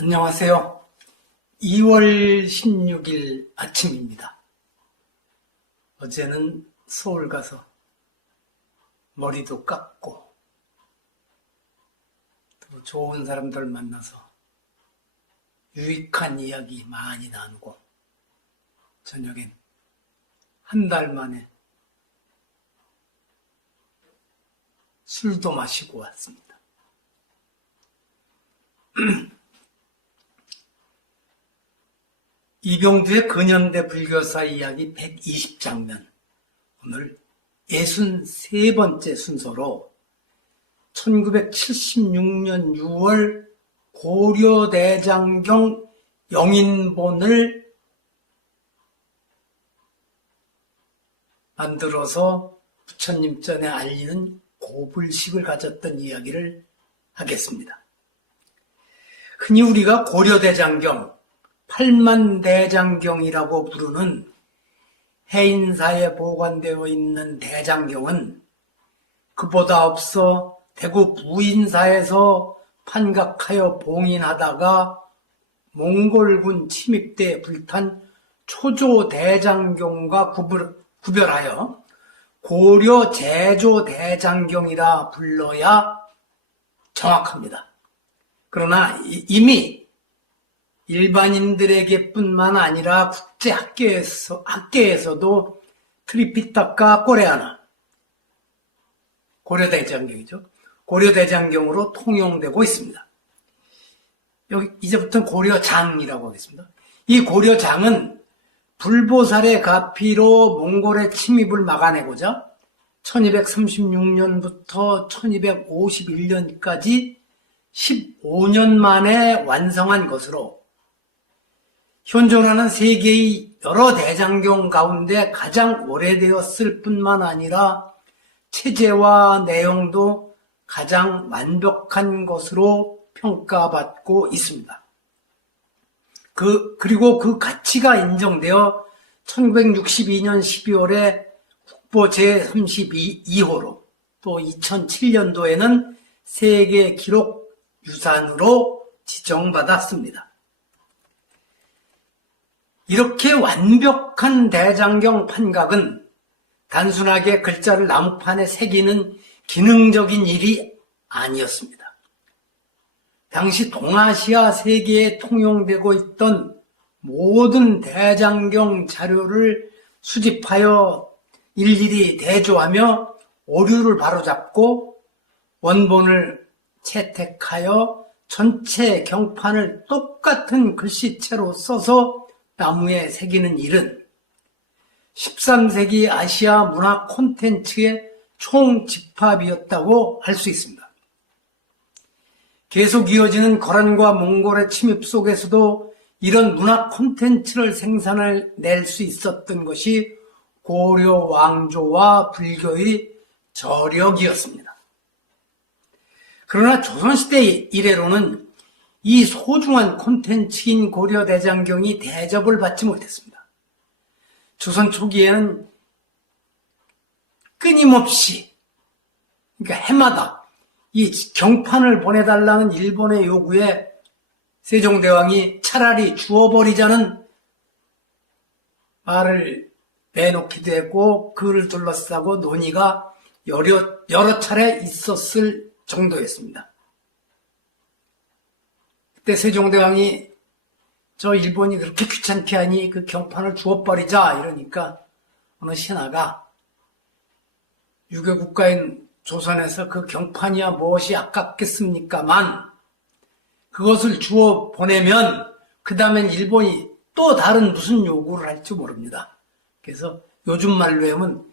안녕하세요. 2월 16일 아침입니다. 어제는 서울 가서 머리도 깎고 또 좋은 사람들 만나서 유익한 이야기 많이 나누고 저녁엔 한 달 만에 술도 마시고 왔습니다. 이병두의 근현대 불교사 이야기 120장면, 오늘 63번째 순서로 1976년 6월 고려대장경 영인본을 만들어서 부처님 전에 알리는 고불식을 가졌던 이야기를 하겠습니다. 흔히 우리가 고려대장경, 팔만대장경이라고 부르는 해인사에 보관되어 있는 대장경은 그보다 앞서 대구 부인사에서 판각하여 봉인하다가 몽골군 침입 때 불탄 초조대장경과 구별하여 고려 제조대장경이라 불러야 정확합니다. 그러나 이미 일반인들에게뿐만 아니라 국제학계에서도 트리피타카 코레아나, 고려대장경이죠. 고려대장경으로 통용되고 있습니다. 여기 이제부터는 고려장이라고 하겠습니다. 이 고려장은 불보살의 가피로 몽골의 침입을 막아내고자 1236년부터 1251년까지 15년 만에 완성한 것으로 현존하는 세계의 여러 대장경 가운데 가장 오래되었을 뿐만 아니라 체제와 내용도 가장 완벽한 것으로 평가받고 있습니다. 그리고 그 가치가 인정되어 1962년 12월에 국보 제32호로 또 2007년도에는 세계 기록 유산으로 지정받았습니다. 이렇게 완벽한 대장경 판각은 단순하게 글자를 나무판에 새기는 기능적인 일이 아니었습니다. 당시 동아시아 세계에 통용되고 있던 모든 대장경 자료를 수집하여 일일이 대조하며 오류를 바로잡고 원본을 채택하여 전체 경판을 똑같은 글씨체로 써서 나무에 새기는 일은 13세기 아시아 문화 콘텐츠의 총집합이었다고 할 수 있습니다. 계속 이어지는 거란과 몽골의 침입 속에서도 이런 문화 콘텐츠를 생산해낼 수 있었던 것이 고려 왕조와 불교의 저력이었습니다. 그러나 조선시대 이래로는 이 소중한 콘텐츠인 고려대장경이 대접을 받지 못했습니다. 조선 초기에는 끊임없이, 그러니까 해마다 이 경판을 보내달라는 일본의 요구에 세종대왕이 차라리 주워버리자는 말을 내놓기도 했고 그를 둘러싸고 논의가 여러 차례 있었을 정도였습니다. 그때 세종대왕이 저 일본이 그렇게 귀찮게 하니 그 경판을 주워버리자 이러니까 어느 신하가 유교국가인 조선에서 그 경판이야 무엇이 아깝겠습니까만 그것을 주워 보내면 그 다음엔 일본이 또 다른 무슨 요구를 할지 모릅니다. 그래서 요즘 말로 하면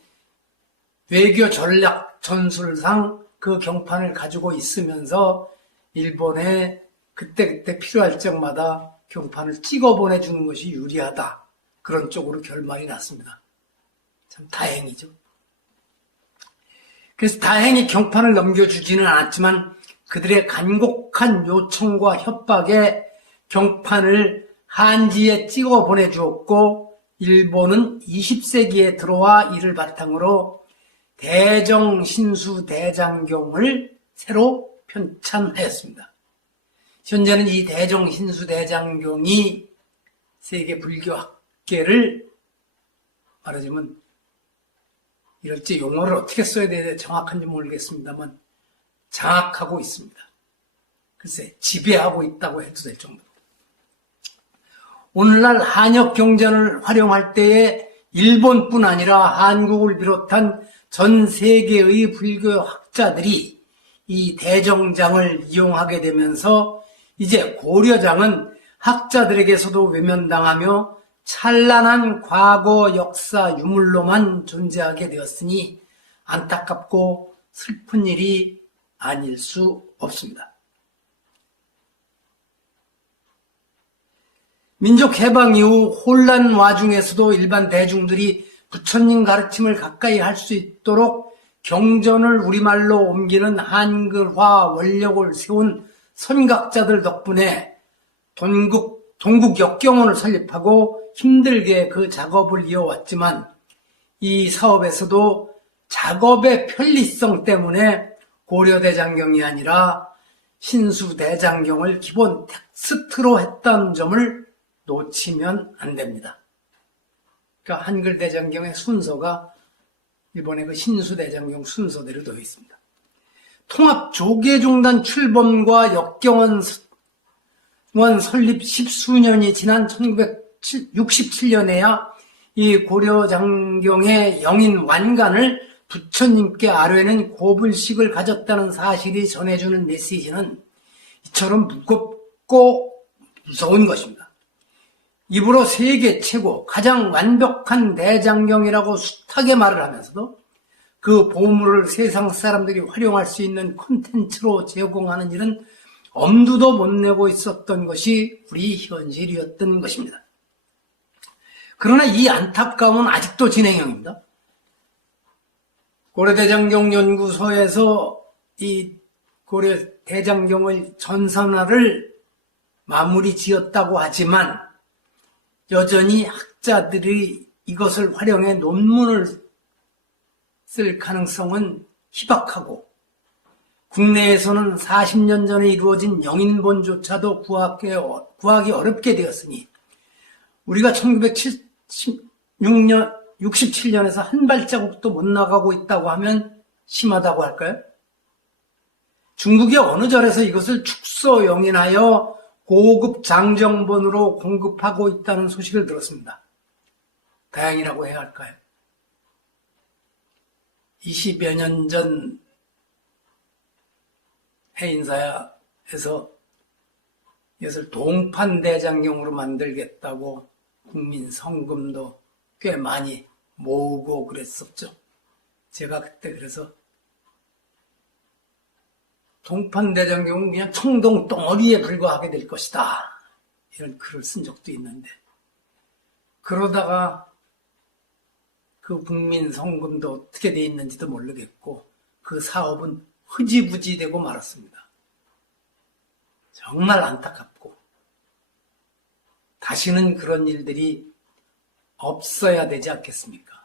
외교 전략 전술상 그 경판을 가지고 있으면서 일본에 그때 필요할 적마다 경판을 찍어 보내주는 것이 유리하다. 그런 쪽으로 결말이 났습니다. 참 다행이죠. 그래서 다행히 경판을 넘겨주지는 않았지만 그들의 간곡한 요청과 협박에 경판을 한지에 찍어 보내주었고 일본은 20세기에 들어와 이를 바탕으로 대정신수 대장경을 새로 편찬하였습니다. 현재는 이 대종신수대장경이 세계 불교학계를 말하자면 이럴지 용어를 어떻게 써야 되는지 정확한지 모르겠습니다만 장악하고 있습니다. 글쎄 지배하고 있다고 해도 될 정도로. 오늘날 한역 경전을 활용할 때에 일본뿐 아니라 한국을 비롯한 전 세계의 불교학자들이 이 대정장을 이용하게 되면서 이제 고려장은 학자들에게서도 외면당하며 찬란한 과거 역사 유물로만 존재하게 되었으니 안타깝고 슬픈 일이 아닐 수 없습니다. 민족 해방 이후 혼란 와중에서도 일반 대중들이 부처님 가르침을 가까이 할 수 있도록 경전을 우리말로 옮기는 한글화 원력을 세운 선각자들 덕분에 동국 역경원을 설립하고 힘들게 그 작업을 이어왔지만 이 사업에서도 작업의 편리성 때문에 고려대장경이 아니라 신수대장경을 기본 텍스트로 했다는 점을 놓치면 안 됩니다. 그러니까 한글 대장경의 순서가 일본의 그 신수대장경 순서대로 되어 있습니다. 통합조계종단 출범과 역경원 설립 10수년이 지난 1967년에야 이 고려장경의 영인 완간을 부처님께 아뢰는 고불식을 가졌다는 사실이 전해주는 메시지는 이처럼 무겁고 무서운 것입니다. 입으로 세계 최고 가장 완벽한 대장경이라고 숱하게 말을 하면서도 그 보물을 세상 사람들이 활용할 수 있는 콘텐츠로 제공하는 일은 엄두도 못 내고 있었던 것이 우리 현실이었던 것입니다. 그러나 이 안타까움은 아직도 진행형입니다. 고려대장경연구소에서 이 고려대장경의 전산화를 마무리 지었다고 하지만 여전히 학자들이 이것을 활용해 논문을 쓸 가능성은 희박하고 국내에서는 40년 전에 이루어진 영인본조차도 구하기 어렵게 되었으니 우리가 1967년에서 한 발자국도 못 나가고 있다고 하면 심하다고 할까요? 중국의 어느 절에서 이것을 축소 영인하여 고급 장정본으로 공급하고 있다는 소식을 들었습니다. 다행이라고 해야 할까요? 20여 년 전 해인사야에서 이것을 동판대장경으로 만들겠다고 국민 성금도 꽤 많이 모으고 그랬었죠. 제가 그때 그래서 동판대장경은 그냥 청동 덩어리에 불과하게 될 것이다. 이런 글을 쓴 적도 있는데 그러다가 그 국민 성금도 어떻게 돼 있는지도 모르겠고 그 사업은 흐지부지 되고 말았습니다. 정말 안타깝고 다시는 그런 일들이 없어야 되지 않겠습니까?